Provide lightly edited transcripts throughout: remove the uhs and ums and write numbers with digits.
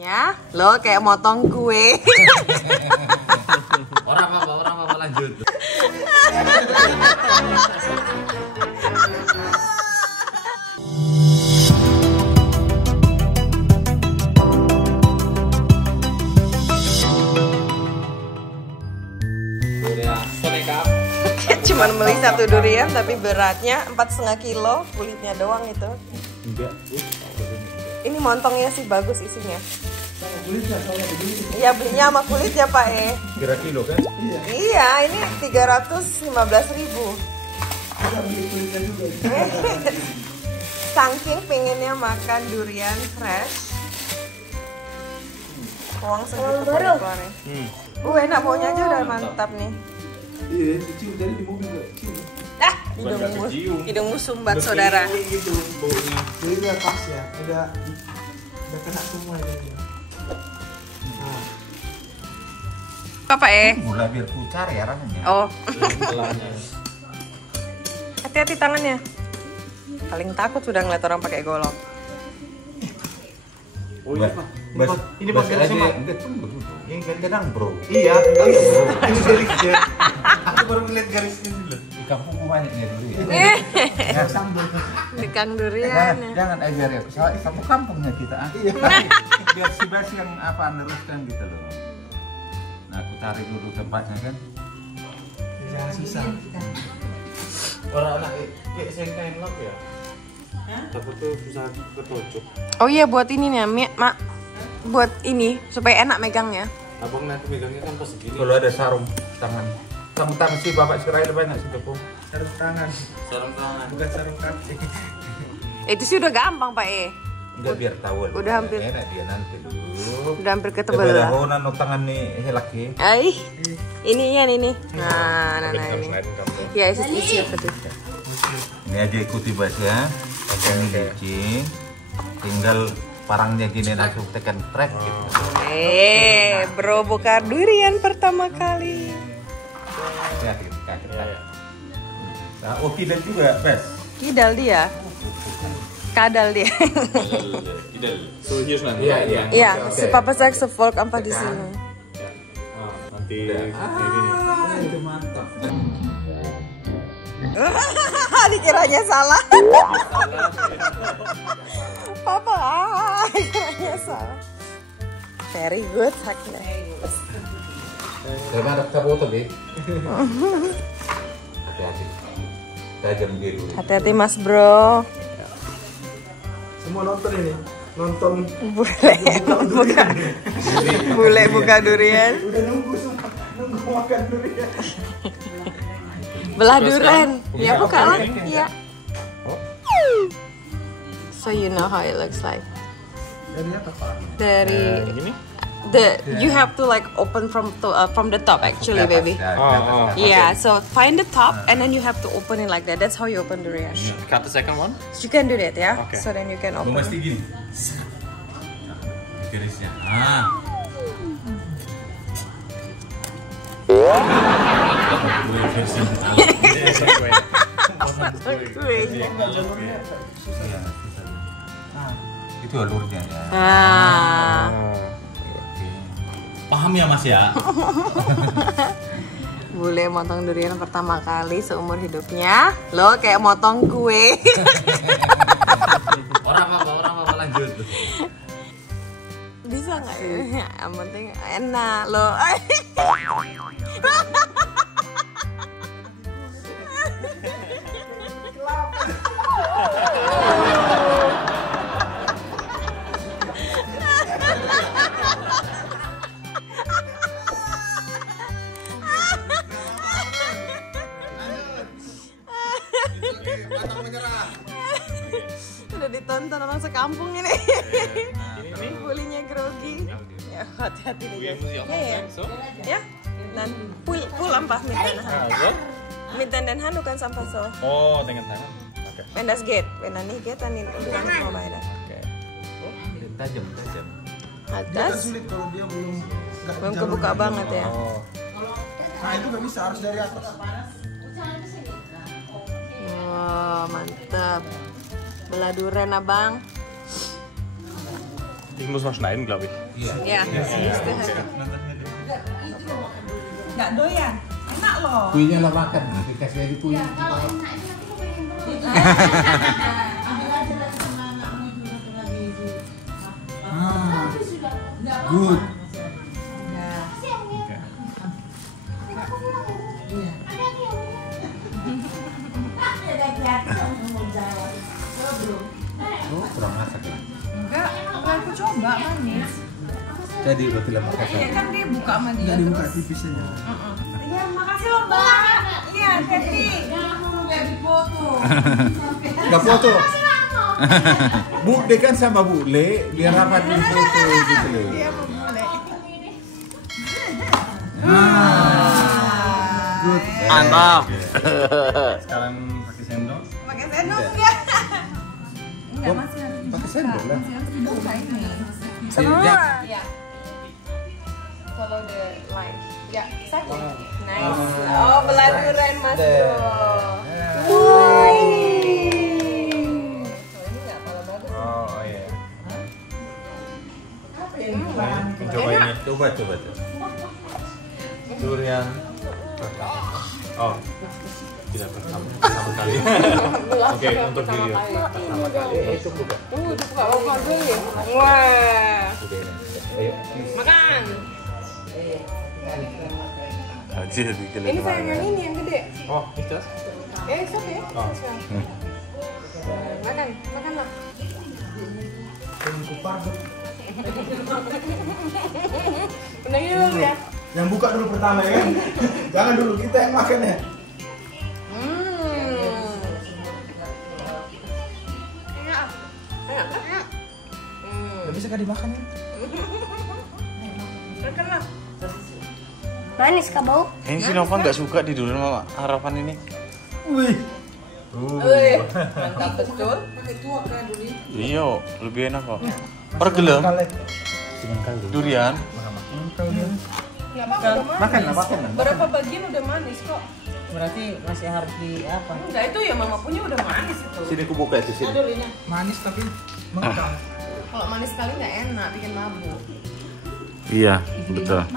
Ya, lo kayak motong kue. Orang apa lanjut. Cuman beli satu durian tapi beratnya 4,5 kilo, kulitnya doang itu. Enggak. Ini montongnya sih bagus isinya. Iya, belinya sama kulitnya Pak Kira kilo kan? Iya, ini 315.000. Saking pengennya makan durian fresh. Uang segitu pada keluarnya. Enak, baunya aja udah mantap nih. Iya, kecium tadi di mobil juga kecium. Hidungmu sumbat saudara. Gitu baunya. Jadi udah pas ya, udah kena semua ini. Apa Gula biar pucar ya rasanya. Oh. Hati-hati tangannya. Paling takut sudah ngeliat orang pakai golok. Oh iya Pak. Ini Pak garisnya Pak. Ini kadang bro. Iya, ini garisnya. Aku baru ngeliat garisnya dulu. Di kampung banyaknya dulu ya. Sambal. Di kang durian. Jangan ajar ya, soalnya satu kampungnya kita. Biar si Bas yang apa meneruskan gitu loh. Nah, aku tarik dulu tempatnya kan. Ya susah. Orang anak kayak sengkain lap ya. Takut tuh susah ketujuk. Oh iya, buat ini nih, Mak. Buat ini supaya enak megangnya. Abang nanti megangnya kan pas segini. Kalau ada sarung tangan. Sarung tangan sih Bapak Israel banyak sih Bapak. Sarung tangan. Sarung tangan. Bukan sarung kaki. Itu sih udah gampang Pak Enggak biar tahu. Udah hampir. Enak dia nanti dulu. Udah hampir ketebal Ada lah. honan no tangan nih laki. Ai, ini ya ini. Nah ini. Ya, itu isi apa tuh? Ini aja ikuti Bas ya. Ini biji. Tinggal parangnya gini langsung tekan track gitu. Bro buka durian pertama kali. Ya, nah, oh kidal juga, Bas. Kidal dia. Kadal dia. So here's nanti. Iya. Iya, si Papa saxophone apa di sini? Nanti Itu mantap. Dikiranya salah. Papa, dikiranya salah. Very good, Hakna. Saya ada foto deh. Hati-hati. Tajam biru. Hati-hati Mas Bro. semua nonton ini. Nonton Bule buka durian. udah nunggu sumpah. Nunggu makan durian. Belah durian. Ya buka lah. Iya. So you know how it looks like. Dari apa Pak? Dari Gini? you have to like open from the top actually, baby. Yeah, so find the top and then you have to open it like that. That's how you open durian. Cut the second one? You can do that, ya. Okay. So then you can Lu open. mesti gini. Garisnya. Itu alurnya ya. Paham ya Mas ya? Bule motong durian pertama kali seumur hidupnya. Lo kayak motong kue. Orang apa lanjut. Bisa nggak ya? Yang penting enak lo. Udah ditonton orang sekampung ini. Bulinya grogi. Ya hati-hati deh guys. Ya. Dan pul ampah Mitan dan hanu kan sampai so. Oh, dengan tangan. Oke. Pendas gate, penani gate anin udah mau bayar. Tajam. Atas Sulit kalau dia belum kebuka banget ya. Nah itu nggak bisa, harus dari atas. Wah, mantap. Belah durian abang. Ich muss noch schneiden, glaube ich. Ya. Nggak doyan. Enak loh. Kuenya lah makan, dikasih lagi kuenya. Good. Oh, kurang masak ya? Enggak aku coba manis. Jadi roti lemak Iya kasar. kan dia buka sama dia. Nggak dibuka tipisnya. Iya, makasih loh Mbak. Iya, Febri. Mau Febri foto. Nggak foto. Bu, dia kan sama Bu Le, biar rapat di foto gitu loh. Dia mau mulai. Good. Mantap. Sekarang pakai sendok. Pakai sendok enggak? Enggak, masih harus dibuka. Pakai sendok lah. Masih harus dibuka ini. Semua. Iya. Follow the line. Ya, second. Nice. Oh, beladuran Mas Bro. Woi. Ini nggak kalau bagus. Oh iya. Coba ini. Coba. Durian. Oh. Tidak pertama kali. Oke, untuk video pertama kali. Itu buka. Tunggu, dibuka lokal dulu. Wah. Ayo. Makan. Anjir, bikin Ini sayang yang ini yang gede. Oh, itu. It's okay. Oh. Makanlah. Menangin dulu ya. Yang buka dulu pertama ya kan? Jangan dulu kita yang makan ya. Enak. Gak bisa kan dimakan ya? Makanlah. Manis kah bau? Ini si Nova nggak suka di durian Mama Harapan ini. Wih. Wih, mantap betul. Iya, lebih enak kok. Pergelem durian. Ya, udah manis. Makan lah. Berapa bagian udah manis kok? Berarti masih harus di apa? Enggak, itu ya mama punya udah manis itu. Sini aku buka itu sini. Manis tapi mengekang. Kalau manis sekali nggak enak, bikin mabuk. Iya, betul.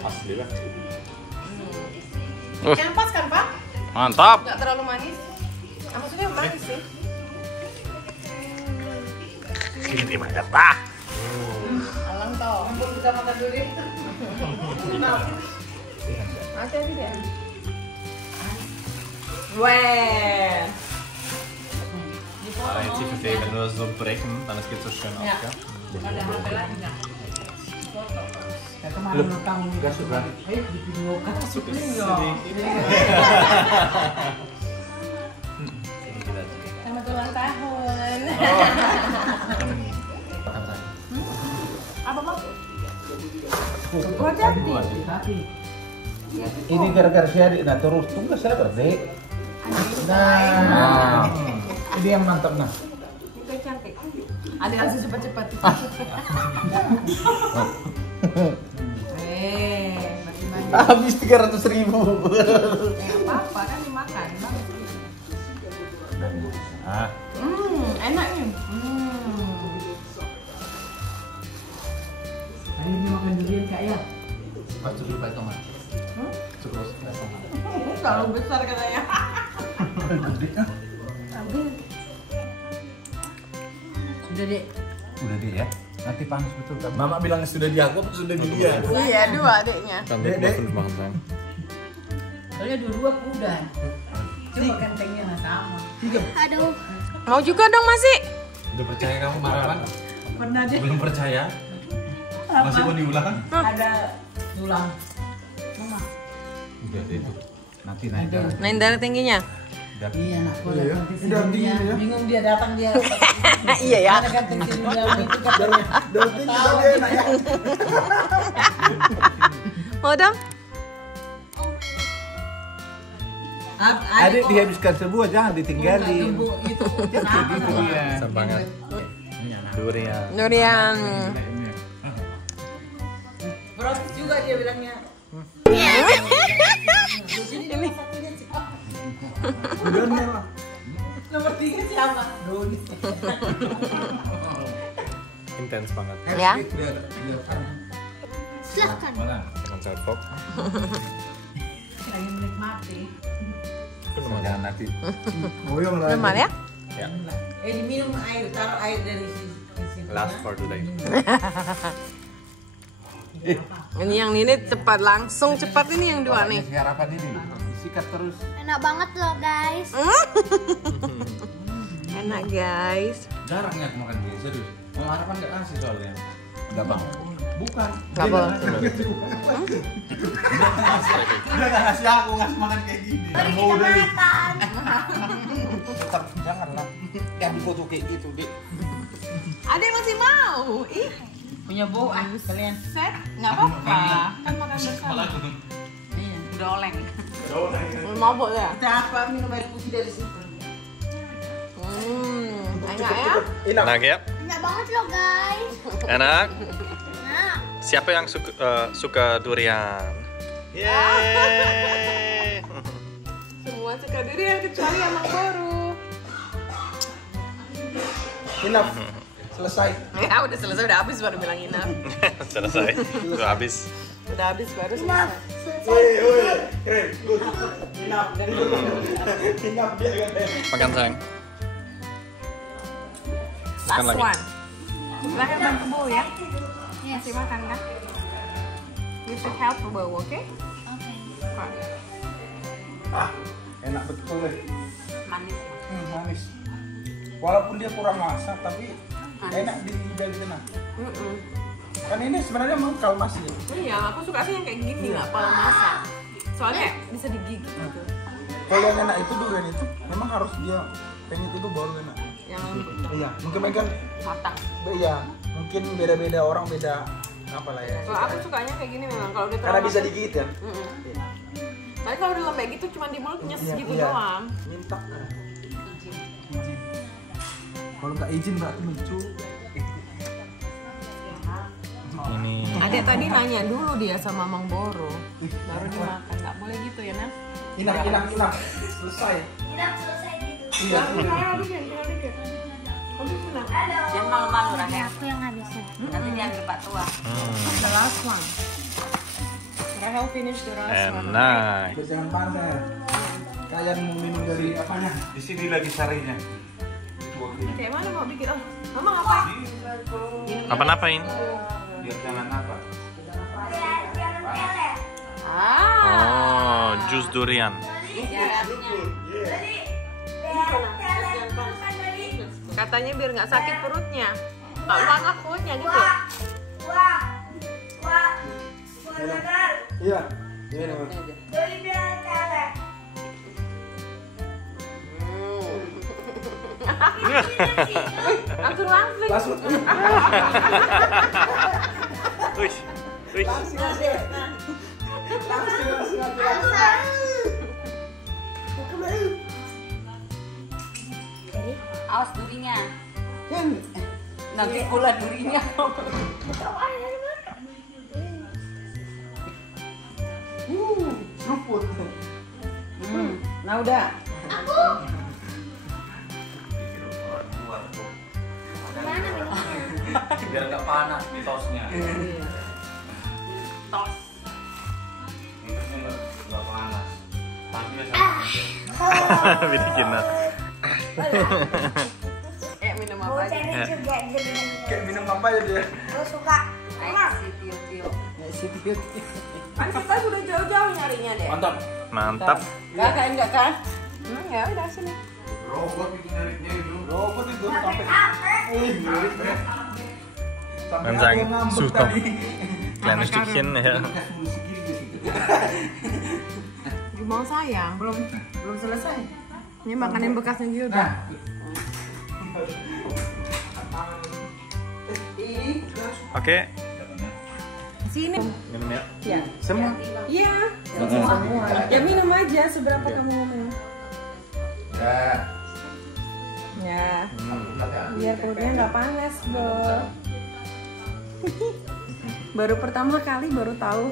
Asli lah. Yang pas kan Pak? Mantap. Nggak terlalu manis. Maksudnya manis sih. Ini mantap. Alang tau. Ampun kita makan dulu. Hati-hati deh. Weh. Aber jetzt die Verfehlung nur so brechen, dann es geht so schön aus, ja? Ada HP lagi nggak? Ya kemarin Loh, ulang tahun nggak suka. di video kan Sedikit. Selamat ulang tahun. Apa Bang? Ini gara-gara si adik, nah terus tunggu saya berdek. Nah, ini yang mantap nah. Itu cantik. Adik harus cepat-cepat. bagaimana? Habis 300.000. Apa-apa kan dimakan. Ah, Enak nih. Hari ini makan durian Kak ya? masuk dulu Pak Tomat. Cukup Pak Tomat. Terlalu besar katanya. Sudah dek. Udah deh ya. Nanti panas betul kan. Mama bilang sudah di aku, sudah di dia. Iya, dua adiknya. Dek. Soalnya dua-dua udah. Cuma gantengnya nggak sama. Aduh. Mau juga dong masih? Udah percaya kamu Harapan? Pernah deh. Belum percaya? Masih mau diulang? Ada tulang. Mama. Udah deh itu. Nanti naik darah. Naik darah tingginya. Iya nak. Iya ya. Udah dingin ya. Bingung dia datang dia. Iya ya. Mana ganteng si dunia itu kan. Udah tinggi tadi enak ya. Mau dong? Adik dihabiskan semua, jangan ditinggalin. Itu. Gitu dia. Sampangan. Durian. Durian. Protes juga dia bilangnya. Ini Doni lah. Nomor 3 siapa? Doni. Intens banget. Ya. Silahkan. Dengan sendok. Lagi menikmati. Jangan nanti. Boyong lah. Normal ya? Ya. Diminum air, taruh air dari sini. Last for today. Ini yang ini cepat, langsung cepat ini yang dua nih. Harapan ini sikat terus. Enak banget loh guys. Enak guys. Jarang ya aku makan gini, serius. Mau harapan nggak ngasih soalnya. Nggak bang. Bukan. Nggak boleh. Udah nggak ngasih aku ngasih makan kayak gini. Mari kita makan. Tetap jangan lah. Yang foto kayak gitu deh. Ada yang masih mau? Ih, Punya bau kalian. set nggak apa-apa. Kan makan bersama. Iya, udah oleng. Mabuk ya? Kita apa minum air putih dari situ. Enak ya? Enak ya? Enak banget loh guys. Enak. Nah, Siapa yang suka durian? Yeay. Semua suka durian kecuali Amang Boru. Enough. Selesai. Ya udah selesai, udah habis baru bilang enough. Selesai. Sudah habis. Udah habis baru selesai. Woi, keren. Good. Enough. Enough dia kan. Makan sayang. Last lagi. one. Silahkan bantu Bowo ya. Kasih makan kan? You should help Bowo, oke? oke. Ah, enak betul deh. Manis. Manis. Walaupun dia kurang masak tapi enak di lidah gitu nah. Kan ini sebenarnya mengkal masih. Iya, aku suka sih yang kayak gini, nggak pala masak. Soalnya bisa digigit gitu. Kalau yang enak itu durian itu memang harus dia penyet itu baru enak. Yang Iya, mungkin kan matang. iya, mungkin beda-beda orang beda apa lah ya. Kalau aku sukanya kayak gini memang, kalau udah Karena terlalu bisa matang- digigit kan. Tapi kalau udah lembek gitu cuma di mulut nyes Iya, gitu iya. doang. Minta. Izin. Kalau nggak izin berarti lucu. Ini. Adek tadi nanya dulu dia sama Mang Boro, baru dimakan. Nggak boleh gitu ya, Nam? Hilang. Selesai. Tidak selesai gitu. Iya. Jangan malu-malu Ini Rahel. aku yang habisin. Nanti diambil Pak Tua. The last one. Rahel finish the last one. Enak. Jangan panas ya. Kalian mau minum dari apanya? Di sini lagi sarinya. Kayak mana mau bikin? Oh, Mama ngapain? Apa-apain? Biar jangan apa. Ah. Oh, jus durian. Katanya biar nggak sakit perutnya. Nggak panas perutnya gitu. Iya. Ini nama. Langsung. Langsung. Wih, wih. Awas durinya. Nanti pula durinya. Luput. Nah udah. Gimana minumnya? Biar nggak panas di tosnya. Tos. Minumnya nggak panas. Tapi Bikin Minum apa aja? Cewek juga jadi Kayak minum apa aja dia? Gue suka. Si Tio. Kan kita sudah jauh-jauh nyarinya deh. mantap. Mantap. Enggak kan? Ya udah sini. Robot itu nyari itu. Robot itu sampai. Mirip ya. Sampai Dan ada sang yang ngambek suka. tadi. Kleine Stückchen ya. Kasih musik gini di situ. Mau sayang. Belum selesai. Ini makanan bekasnya juga. Nah, Oke, Sini. minum ya. Ya. semua. Iya. Ya minum aja seberapa kamu mau. Ya. Ya. Biar perutnya nggak panas, Bo. Baru pertama kali baru tahu.